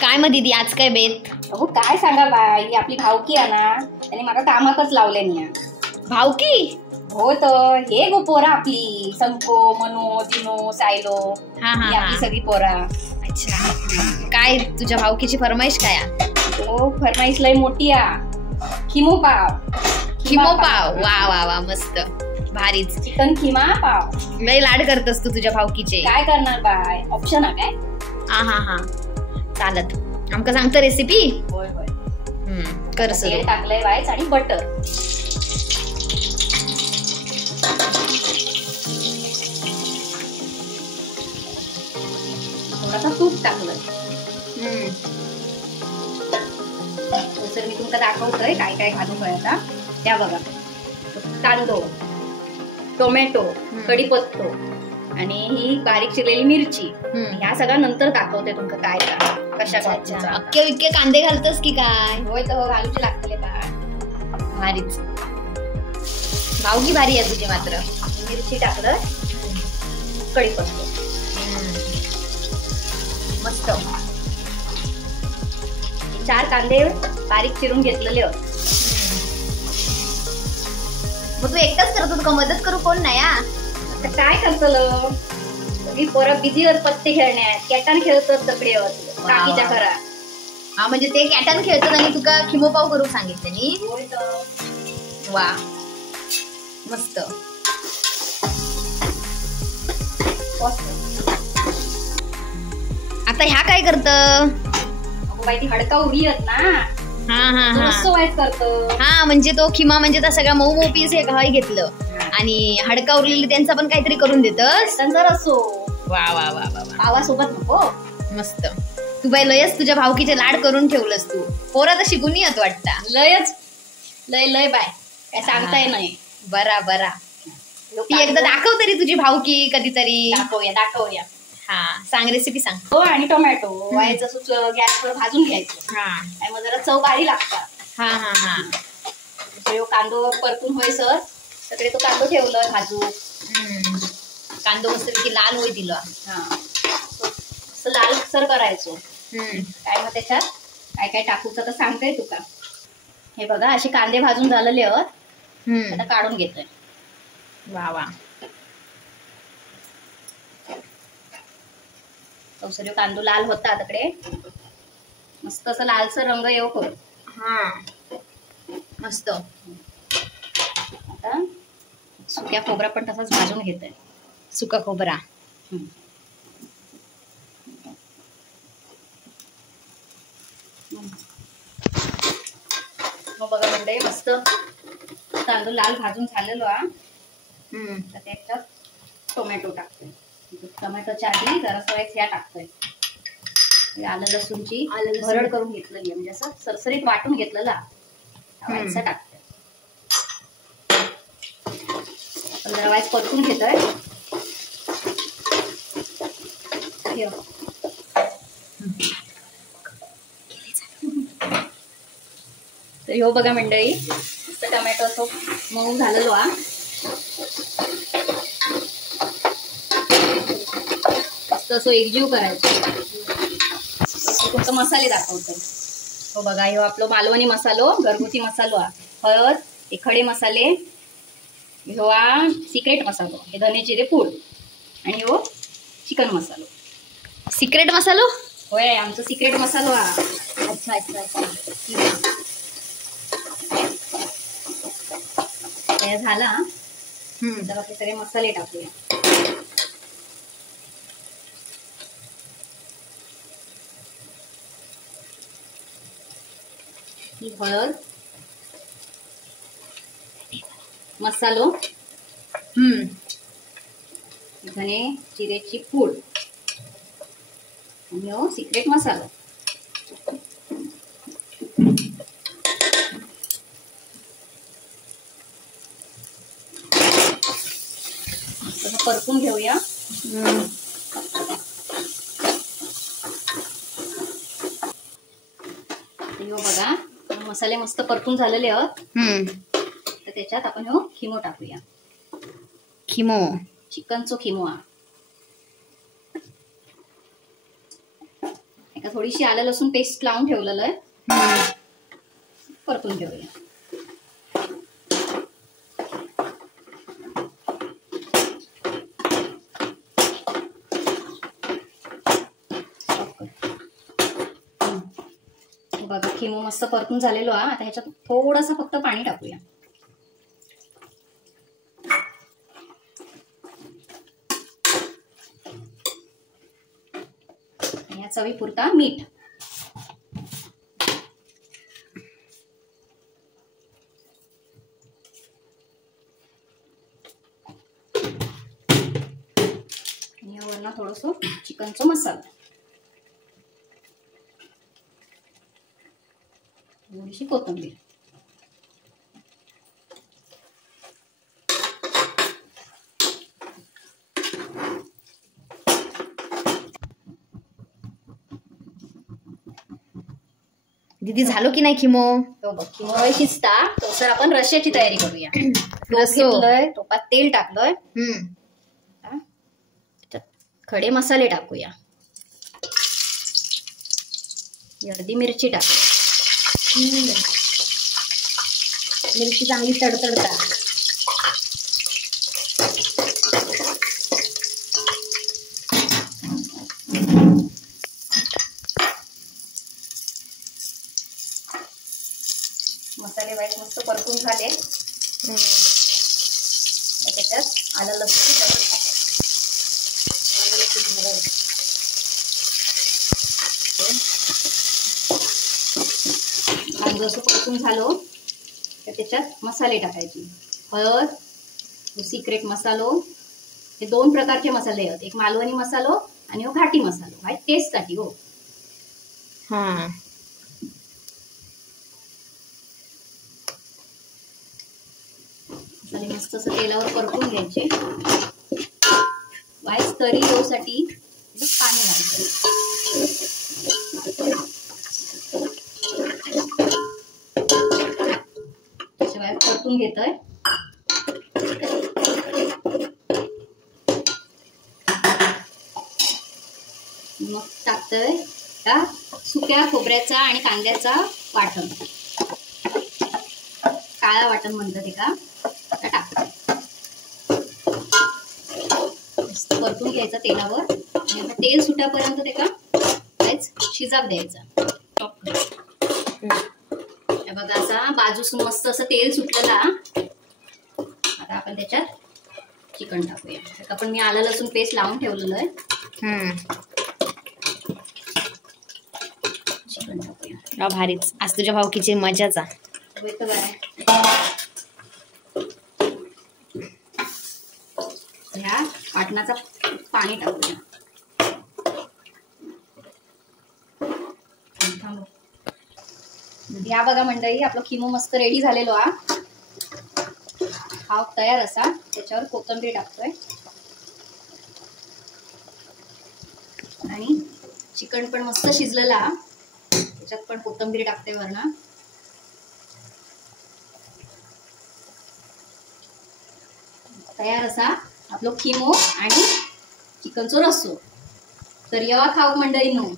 काय मग दीदी आज काय बेत? अहो काय सांगा बाई, ही आपली भावकी आहे ना, त्याने मला कामातच लावले नाही. भावकी? हो तर हे गो पोरा आपली संको, मनो, दिनो, सायलो, ही आपली सगळी पोरा. अच्छा, काय तुझ्या भावकीची फरमाईश काय? हो फरमाईश लय मोठी आ. खिमो पाव. खिमो पाव, वा वा वा, मस्त भारीच. चिकन खिमा पाव. लय लाड करतस तू तुझ्या भावकीचे. काय करणार बाय, ऑप्शन आहे काय? हा हा हा, चालत. आमका सांगतो रेसिपी? होय होय. कर. तेल टाकलंय वायच आणि बटर. थोडासा तूप टाकलं. तर मी तुमका दाखवतोय काय काय घालून आता. त्या बघा, कांदो, टोमॅटो, कढीपत्तो आणि ही बारीक चिरलेली मिरची. ह्या सगळ्या नंतर दाखवते तुमका काय कशा घालायच्या. अख्खे इतके कांदे घालतस की काय? होय तर घालूचे लागतले काय. भारीच, भावकी भारी आहे तुझी मात्र. मिरची टाकलं, कढीपत्तो मस्त. 4 कांदे बारीक चिरून घेतलेले. मग तू एकटाच करत होत का? मदत करू कोण नाही? आता काय करतलं, सगळी पोरं बिझीवर पत्ते खेळण्यात, कॅटन खेळतात सगळे काकीच्या घरात. हा म्हणजे ते कॅटन खेळतात आणि तुका खिमो पाव करू सांगितलं नी? वा मस्त. आता ह्या काय करत? बाई ती हडका उरी आहेत ना. हा म्हणजे तो खिमा म्हणजे त्या सगळ्या मऊ मऊ पीस घेतलं आणि हडका उरलेली त्यांचा पण काहीतरी करून देतस. त्यांचा रस्सो. वा वा वा वा, पावासोबत नको. मस्त. तू बाई लयच तुझ्या भावकीचे लाड करून ठेवलंस तू. पोरा तर शिकून येत वाटता. लयच लय लय बाय, काय सांगताय नाही. बरा बरा, ती एकदा दाखव तरी तुझी भावकी कधीतरी. दाखवूया दाखवूया. हा सांग, रेसिपी सांग. हो, आणि टोमॅटो व्हायचं गॅसवर भाजून घ्यायचं. हा, आणि मग जरा चव भारी लागतात. हा हा हा. कांदो परतून होय सर सगळे तो कांदो ठेवलं भाजू. कांदो मस्त की लाल होई दिला. हा, असं लाल सर करायचो. काय मग त्याच्यात काय काय टाकूचं तर सांगताय तुका. हे बघा, असे कांदे भाजून झालेले आहेत. आता काढून घेतोय. वा वा. अवसरी कांदो लाल होता तिकडे, मस्त असं लालसर रंग येऊ करू. हा मस्त. आता सुक्या खोबरा पण तसाच भाजून घेतोय. सुका खोबरा. मग बघा म्हणजे मस्त तांदूळ लाल भाजून झालेलो हा. तर त्याच्यात टोमॅटो टाकतोय. टोमॅटोच्या आधी जरासं ह्या टाकतोय. आलं लसूणची भरड करून घेतलेली, म्हणजे असं सरसरीत वाटून घेतलेला व्हायचं टाकतोय. आपण जरा वाईस परतून घेतोय. तर ह्यो बघा मंडळी, टोमॅटो असं मऊ झालेलो हा. असं एकजीव करायचं. फक्त मसाले दाखवतोय. हो बघा, ह्यो आपलं मालवणी मसालो, घरगुती मसालो हा. हळद, हे खडे मसाले, ह्यो हा सिक्रेट मसालो, हे धने जिरे पूड, आणि ह्यो चिकन मसालो. सिक्रेट मसालो? होय, आमचं सिक्रेट मसालो हा. अच्छा अच्छा अच्छा. हे झाला. तर आपले सगळे मसाले टाकूया. ही हळद, मसालो, धने जिरेची पूड आणि हो सिक्रेट मसाला. परतून घेऊया. बघा, मसाले मस्त परतून झालेले आहेत. तर त्याच्यात आपण हो खिमो टाकूया. खिमो, चिकनचो खिमो. एका थोडीशी आलं लसूण पेस्ट लावून ठेवलेलं आहे, परतून घेऊया. बघा खिमो मस्त परतून झालेलो आहे. आता ह्याच्यात थोडंसं फक्त पाणी टाकूया. या चवीपुरता मीठ. यावरनं थोडंसं चिकनचा मसाला, थोडीशी कोथिंबीर. दीदी झालो की नाही खिमो? खिमो शिजता तसं आपण रश्याची तयारी करूया. घेतलंय, तोपात तेल टाकलंय, खडे मसाले टाकूया, अर्धी मिरची टाक, मिरची चांगली तडतडता. मसाले वाईट मस्त परतून झाले. त्याच्यात आलं लसूण जसं परतून झालो तर त्याच्यात मसाले टाकायचे. हळद, सिक्रेट मसालो, हे 2 प्रकारचे मसाले आहेत. एक मालवणी मसालो आणि एक घाटी मसालो. हा टेस्ट साठी. हो मसाले मस्त असं तेलावर परतून घ्यायचे. वाईस तरी येऊसाठी पाणी घालायचं. शिवाय परतून घेतोय. मग टाकतोय त्या सुक्या खोबऱ्याचा आणि कांद्याचा वाटण, काळा वाटण म्हणतात ते का, टाकतोय. परतून घ्यायचं तेलावर आणि तेल सुट्यापर्यंत ते का शिजाक द्यायचा. बघा असा बाजूसून मस्त असं तेल सुटलेला. आता आपण त्याच्यात चिकन टाकूया. आपण मी आलं लसूण पेस्ट लावून ठेवलेलं आहे. चिकन टाकूया. भारीच. आज तुझ्या भावकीची मजाच आहे. ह्या वाटणाचा पाणी टाकूया. या बघा मंडळी, आपलं खिमो मस्त रेडी झालेलो हा. हा तयार असा. त्याच्यावर कोथिंबीर टाकतोय आणि चिकन पण मस्त शिजलेला. त्याच्यात पण कोथिंबीर टाकते वरनं. तयार असा आपलं खिमो आणि चिकनचो रस्सो. तर येवा खाऊ मंडळींनो.